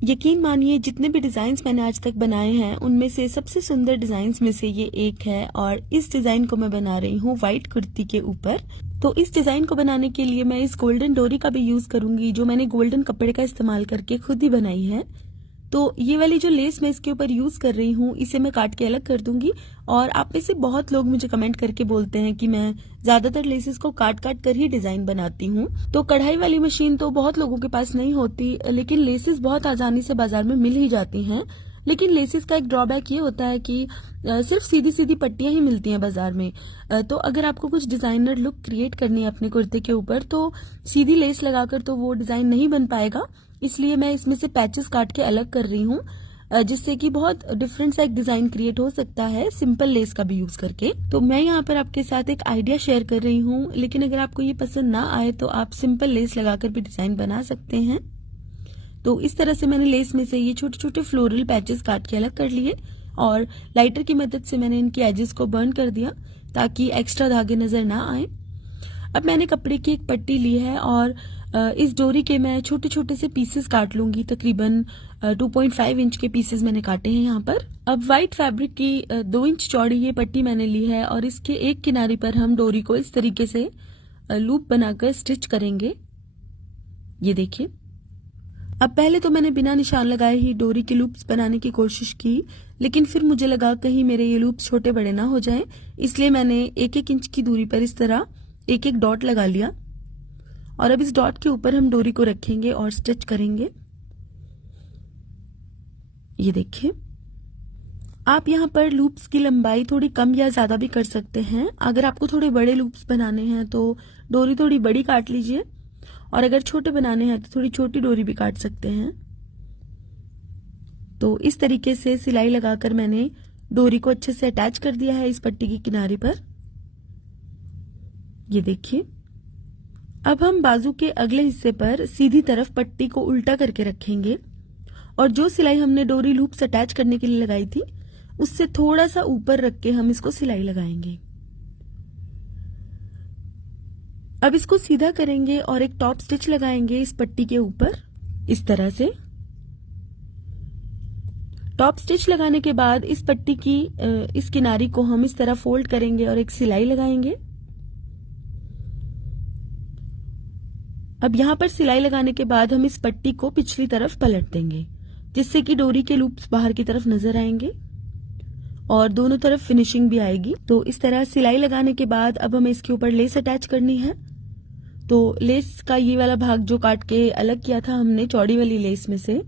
यकीन मानिए जितने भी डिजाइन्स मैंने आज तक बनाए हैं उनमें से सबसे सुंदर डिजाइन्स में से ये एक है और इस डिजाइन को मैं बना रही हूँ व्हाइट कुर्ती के ऊपर। तो इस डिजाइन को बनाने के लिए मैं इस गोल्डन डोरी का भी यूज करूंगी जो मैंने गोल्डन कपड़े का इस्तेमाल करके खुद ही बनाई है। तो ये वाली जो लेस मैं इसके ऊपर यूज कर रही हूँ इसे मैं काट के अलग कर दूंगी। और आप में से बहुत लोग मुझे कमेंट करके बोलते हैं कि मैं ज्यादातर लेसेस को काट काट कर ही डिजाइन बनाती हूँ। तो कढ़ाई वाली मशीन तो बहुत लोगों के पास नहीं होती, लेकिन लेसेस बहुत आसानी से बाजार में मिल ही जाती हैं। लेकिन लेसेस का एक ड्रॉबैक ये होता है कि सिर्फ सीधी सीधी पट्टियां ही मिलती हैं बाजार में। तो अगर आपको कुछ डिजाइनर लुक क्रिएट करनी है अपने कुर्ते के ऊपर तो सीधी लेस लगाकर तो वो डिजाइन नहीं बन पाएगा। इसलिए मैं इसमें से पैचेस काट के अलग कर रही हूँ, जिससे कि बहुत डिफरेंट सा एक डिजाइन क्रिएट हो सकता है सिंपल लेस का भी यूज करके। तो मैं यहाँ पर आपके साथ एक आइडिया शेयर कर रही हूँ, लेकिन अगर आपको ये पसंद ना आए तो आप सिंपल लेस लगाकर भी डिजाइन बना सकते हैं। तो इस तरह से मैंने लेस में से ये छोटे छोटे फ्लोरल पैचेस काट के अलग कर लिए और लाइटर की मदद से मैंने इनके एजेस को बर्न कर दिया ताकि एक्स्ट्रा धागे नजर ना आए। अब मैंने कपड़े की एक पट्टी ली है और इस डोरी के मैं छोटे छोटे से पीसेस काट लूंगी। तकरीबन 2.5 इंच के पीसेस मैंने काटे हैं यहाँ पर। अब व्हाइट फैब्रिक की 2 इंच चौड़ी ये पट्टी मैंने ली है और इसके एक किनारे पर हम डोरी को इस तरीके से लूप बनाकर स्टिच करेंगे। ये देखिए, अब पहले तो मैंने बिना निशान लगाए ही डोरी के लूप्स बनाने की कोशिश की, लेकिन फिर मुझे लगा कहीं मेरे ये लूप्स छोटे बड़े ना हो जाएं, इसलिए मैंने 1-1 इंच की दूरी पर इस तरह एक डॉट लगा लिया। और अब इस डॉट के ऊपर हम डोरी को रखेंगे और स्टिच करेंगे। ये देखिए, आप यहाँ पर लूप्स की लंबाई थोड़ी कम या ज्यादा भी कर सकते हैं। अगर आपको थोड़े बड़े लूप्स बनाने हैं तो डोरी थोड़ी बड़ी काट लीजिए और अगर छोटे बनाने हैं तो थोड़ी छोटी डोरी भी काट सकते हैं। तो इस तरीके से सिलाई लगाकर मैंने डोरी को अच्छे से अटैच कर दिया है इस पट्टी की किनारे पर। ये देखिए, अब हम बाजू के अगले हिस्से पर सीधी तरफ पट्टी को उल्टा करके रखेंगे और जो सिलाई हमने डोरी लूप्स अटैच करने के लिए लगाई थी उससे थोड़ा सा ऊपर रख के हम इसको सिलाई लगाएंगे। अब इसको सीधा करेंगे और एक टॉप स्टिच लगाएंगे इस पट्टी के ऊपर इस तरह से। टॉप स्टिच लगाने के बाद इस पट्टी की इस किनारी को हम इस तरह फोल्ड करेंगे और एक सिलाई लगाएंगे। अब यहाँ पर सिलाई लगाने के बाद हम इस पट्टी को पिछली तरफ पलट देंगे जिससे कि डोरी के लूप्स बाहर की तरफ नजर आएंगे और दोनों तरफ फिनिशिंग भी आएगी। तो इस तरह सिलाई लगाने के बाद अब हमें इसके ऊपर लेस अटैच करनी है। तो लेस का ये वाला भाग जो काट के अलग किया था हमने चौड़ी वाली लेस में से,